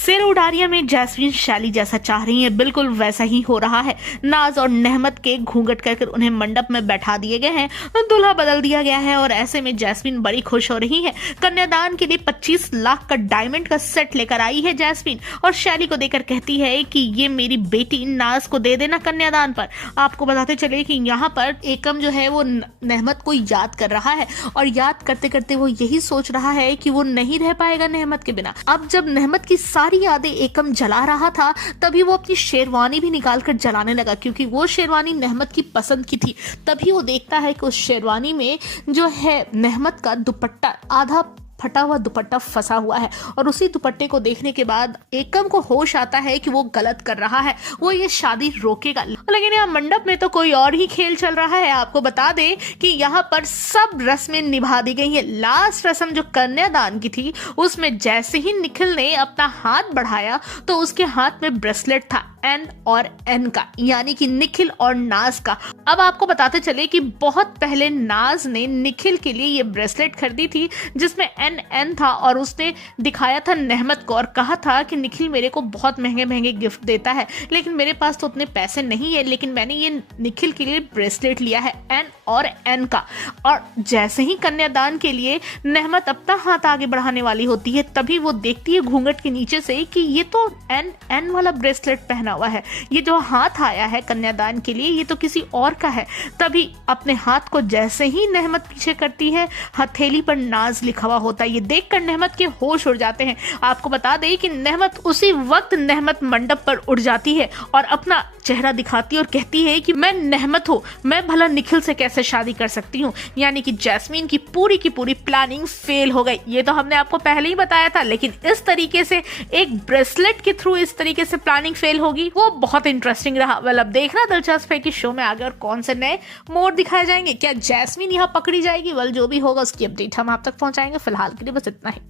ज़ेरा उडारिया में जैस्मीन शैली जैसा चाह रही है, बिल्कुल वैसा ही हो रहा है। नाज और नेहमत के घूंघट कर उन्हें मंडप में बैठा दिए गए हैं, दूल्हा बदल दिया गया है और ऐसे में जैस्मीन बड़ी खुश हो रही है। कन्यादान के लिए 25 लाख का डायमंड का सेट लेकर आई है जैस्मीन और शैली को देकर कहती है कि ये मेरी बेटी नाज को दे देना कन्यादान पर। आपको बताते चले कि यहाँ पर एकम जो है वो नेहमत को याद कर रहा है और याद करते करते वो यही सोच रहा है कि वो नहीं रह पाएगा नेहमत के बिना। अब जब नेहमत की सारी यादें एकम जला रहा था तभी वो अपनी शेरवानी भी निकालकर जलाने लगा, क्योंकि वो शेरवानी नेहमत की पसंद की थी। तभी वो देखता है कि उस शेरवानी में जो है नेहमत का दुपट्टा, आधा फटा हुआ दुपट्टा फंसा हुआ है और उसी दुपट्टे को देखने के बाद एकम को होश आता है कि वो गलत कर रहा है, वो ये शादी रोकेगा। लेकिन यहाँ मंडप में तो कोई और ही खेल चल रहा है। आपको बता दें कि यहाँ पर सब रस्में निभा दी गई है। लास्ट रस्म जो कन्यादान की थी उसमें जैसे ही निखिल ने अपना हाथ बढ़ाया तो उसके हाथ में ब्रेसलेट था एन और एन का, यानी कि निखिल और नाज का। अब आपको बताते चले कि बहुत पहले नाज ने निखिल के लिए ये ब्रेसलेट खरीदी थी जिसमें एन था और उसने दिखाया था नेहमत को और कहा था कि निखिल मेरे को बहुत महंगे महंगे गिफ्ट देता है लेकिन मेरे पास तो उतने पैसे नहीं है, लेकिन मैंने ये निखिल के लिए ब्रेसलेट लिया है एन और एन का। और जैसे ही कन्यादान के लिए नेहमत अपना हाथ आगे बढ़ाने वाली होती है तभी वो देखती है घूंघट के नीचे से कि ये तो एन वाला ब्रेसलेट पहना हुआ है, ये जो हाथ आया है कन्यादान के लिए ये तो किसी और का है। तभी अपने हाथ को जैसे ही नेहमत पीछे करती है हथेली पर नाज लिखा हुआ होता है। ये देखकर नेहमत के होश उड़ जाते हैं। आपको बता दें कि नेहमत उसी वक्त नेहमत मंडप पर उड़ जाती है और अपना चेहरा दिखाती है और कहती है कि मैं नेहमत हूँ, मैं भला निखिल से कैसे शादी कर सकती हूँ। यानी कि जैस्मीन की पूरी प्लानिंग फेल हो गई। ये तो हमने आपको पहले ही बताया था, लेकिन इस तरीके से एक ब्रेसलेट के थ्रू इस तरीके से प्लानिंग फेल होगी वो बहुत इंटरेस्टिंग रहा। वेल अब देखना दिलचस्प है कि शो में आगे और कौन से नए मोड़ दिखाए जाएंगे। क्या जैस्मीन यहाँ पकड़ी जाएगी? वेल जो भी होगा उसकी अपडेट हम आप तक पहुंचाएंगे। फिलहाल के लिए बस इतना ही।